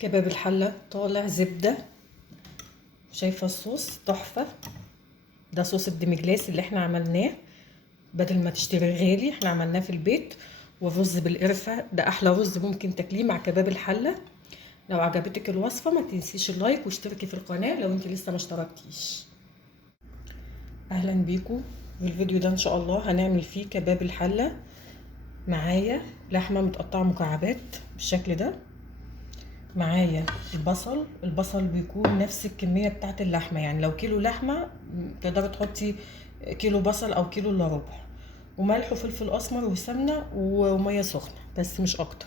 كباب الحلة طالع زبدة. شايفة الصوص تحفة. ده صوص الدمجلاس اللي احنا عملناه، بدل ما تشتري غالي احنا عملناه في البيت. والرز بالقرفة ده احلى رز ممكن تاكليه مع كباب الحلة. لو عجبتك الوصفة ما تنسيش اللايك واشتركي في القناة لو انت لسه ما اشتركتيش. اهلا بيكم. في الفيديو ده ان شاء الله هنعمل فيه كباب الحلة. معايا لحمة متقطعة مكعبات بالشكل ده. معايا البصل بيكون نفس الكمية بتاعة اللحمة، يعني لو كيلو لحمة تقدري تحطي كيلو بصل او كيلو الا ربع. وملح وفلفل اسمر وسمنة ومية سخنة بس مش اكتر.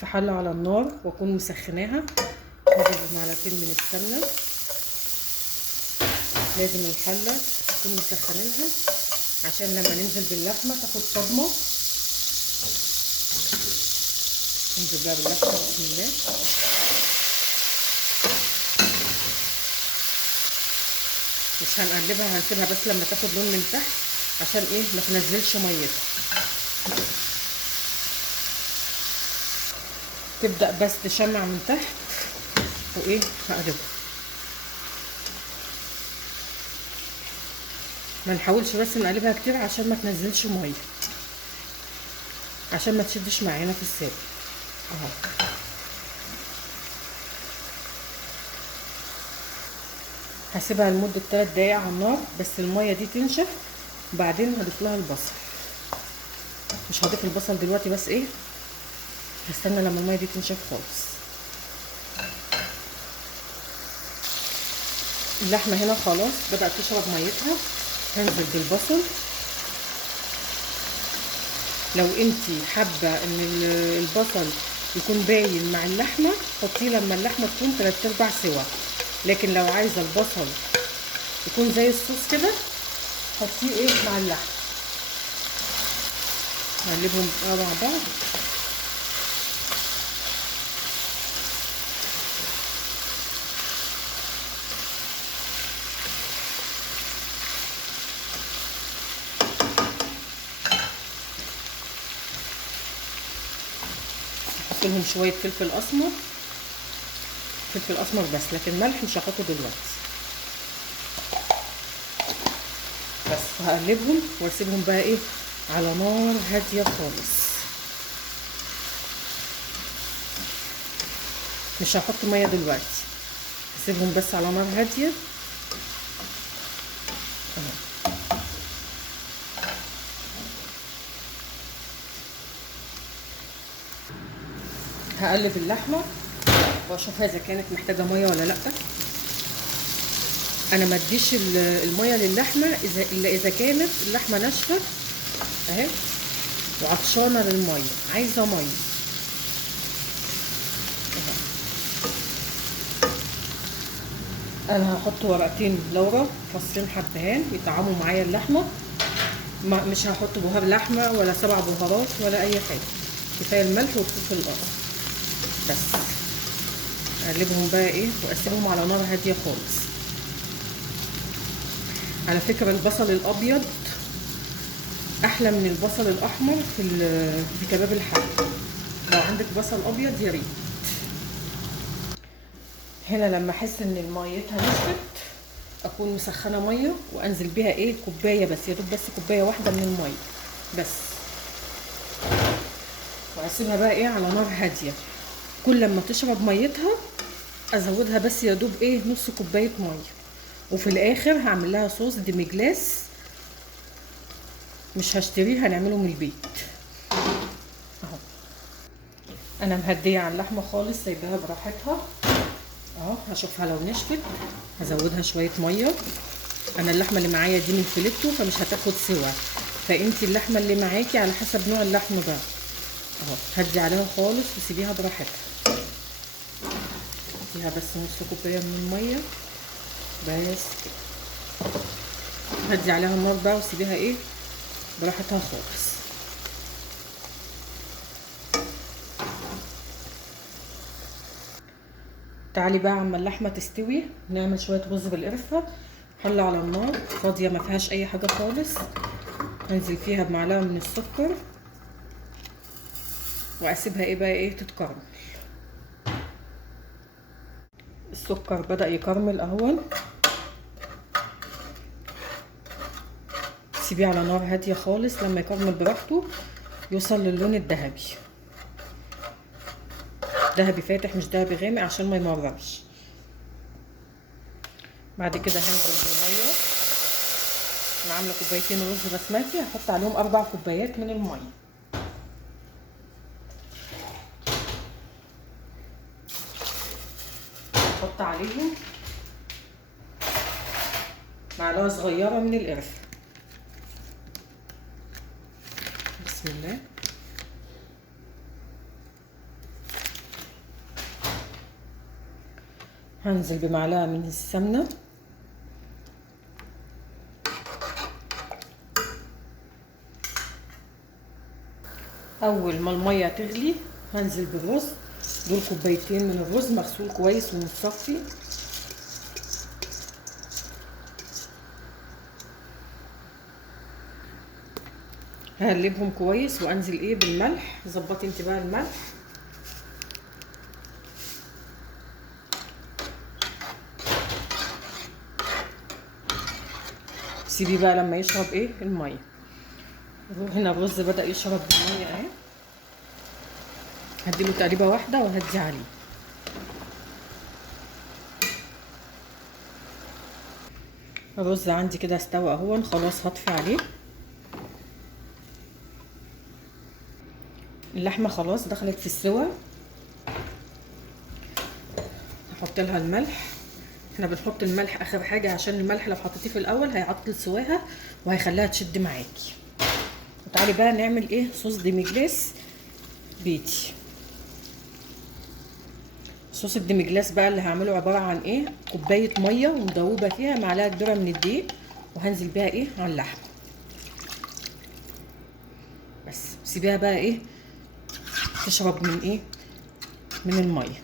في حلة على النار واكون مسخناها، هضرب معلقتين من السمنة. لازم الحلة نكون مسخنينها عشان لما ننزل باللحمة تاخد صدمة. ننزل بقى باللحمة بسم الله. مش هنقلبها، هنسيبها بس لما تاخد لون من تحت عشان ايه ما تنزلش ميتها. تبدأ بس تشمع من تحت وايه هقلبها. ما نحاولش بس نقلبها كتير عشان ما تنزلش ميه، عشان ما تشدش معانا في السابق اهو. هسيبها لمده 3 دقايق على النار بس الميه دي تنشف، وبعدين هضيف لها البصل. مش هضيف البصل دلوقتي، بس ايه هستنى لما الميه دي تنشف خالص. اللحمه هنا خلاص بدات تشرب ميتها، هنزل بالبصل. لو انتي حابه ان البصل يكون باين مع اللحمه حطيه لما اللحمه تكون 3/4 سوا، لكن لو عايزه البصل يكون زي الصوص كده حطيه ايه مع اللحمه. نقلبهم بقى مع بعض. احط لهم شويه فلفل اسمر، فلفل اسمر بس، لكن ملح مش هحطه دلوقتي. بس هقلبهم واسيبهم بقى ايه على نار هاديه خالص. مش هحط ميه دلوقتي، هسيبهم بس على نار هاديه. هقلب اللحمه واشوفها اذا كانت محتاجه ميه ولا لا. انا ما اديش الميه للحمه الا اذا كانت اللحمه ناشفه اهي وعطشانه للميه، عايزه ميه. انا هحط ورقتين لورا، فصين حبهان يطعموا معايا اللحمه. مش هحط بهار لحمه ولا 7 بهارات ولا اي حاجه، كفايه الملح والفلفل الاسمر بس. اقلبهم بقى ايه واسيبهم على نار هاديه خالص. على فكره البصل الابيض احلى من البصل الاحمر في كباب الحله. لو عندك بصل ابيض يا ريت. هنا لما احس ان ميتها نشفت اكون مسخنه ميه وانزل بيها ايه كوبايه بس، يا دوب بس كوبايه واحده من الميه بس، واسيبها بقى ايه على نار هاديه. كل لما تشرب ميتها ازودها بس يا دوب ايه نص كوبايه ميه. وفي الاخر هعمل لها صوص ديمجلاس، مش هشتريه، هنعمله من البيت اهو. انا مهديه على اللحمه خالص، سايباها براحتها اهو. هشوفها لو نشفت هزودها شويه ميه. انا اللحمه اللي معايا دي من فيليتو فمش هتاخد سوا، فانتي اللحمه اللي معاكي على حسب نوع اللحمه بقى اهو. هدي عليها خالص وسيبيها براحتها. اديها بس نص كوبايه من الميه بس كده. هدي عليها النار بقى وسيبيها ايه براحتها خالص. تعالي بقى عما اللحمه تستوي نعمل شويه رز بالقرفه. حله على النار فاضيه ما فيهاش اي حاجه خالص، هنزل فيها بمعلقه من السكر واسيبها ايه بقى ايه تتكرمل. السكر بدأ يكرمل اهون، سيبيه على نار هاديه خالص لما يكرمل براحته يوصل للون الذهبي، ذهبي فاتح مش ذهبي غامق عشان ما يمررش. بعد كده هنزل بالميه، انا عامله كوبايتين رز بسمتي هحط عليهم 4 كوبايات من الميه. احط عليهم معلقه صغيره من القرفه. بسم الله. هنزل بمعلقه من السمنه، اول ما الميه تغلي هنزل بالرز. دول كوبايتين من الرز مغسول كويس ومتصفي. هقلبهم كويس وانزل ايه بالملح. ظبطي انت بقى الملح. سيبيه بقى لما يشرب ايه الميه. هنا الرز بدأ يشرب الميه اهي. هديله تقريبه واحده وهدي عليه. الرز عندي كده استوى اهون، خلاص هطفي عليه. اللحمه خلاص دخلت في السوا، هحط لها الملح. احنا بنحط الملح اخر حاجه عشان الملح لو حطيتيه في الاول هيعطل سواها وهيخليها تشد معاكي. وتعالي بقى نعمل ايه صوص ديميجلاس بيتي. صوص الديميجلاس بقى اللي هعمله عباره عن ايه، كوبايه ميه ومدوبه فيها معلقه كبيره من الدقيق، وهنزل بيها ايه على اللحمه. بس سيبيها بقى ايه تشرب من ايه من الميه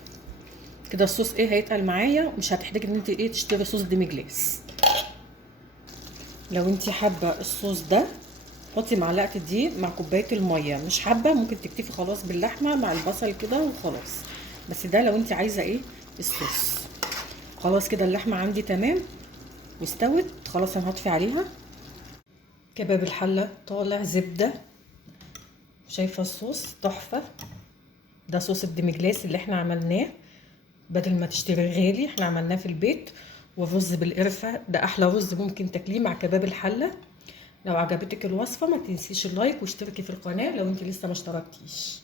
كده. الصوص ايه هيتقل معايا، مش هتحتاجي ان انت ايه تشتري صوص ديميجلاس. لو انت حابه الصوص ده حطي معلقه الدقيق مع كوبايه الميه، مش حابه ممكن تكتفي خلاص باللحمه مع البصل كده وخلاص. بس ده لو انت عايزه ايه الصوص. خلاص كده اللحمه عندي تمام واستوت خلاص، انا هطفي عليها. كباب الحله طالع زبده. شايفه الصوص تحفه. ده صوص الديميجلاس اللي احنا عملناه، بدل ما تشتري غالي احنا عملناه في البيت. والرز بالقرفه ده احلى رز ممكن تاكليه مع كباب الحله. لو عجبتك الوصفه ما تنسيش اللايك واشتركي في القناه لو انت لسه ما اشتركتيش.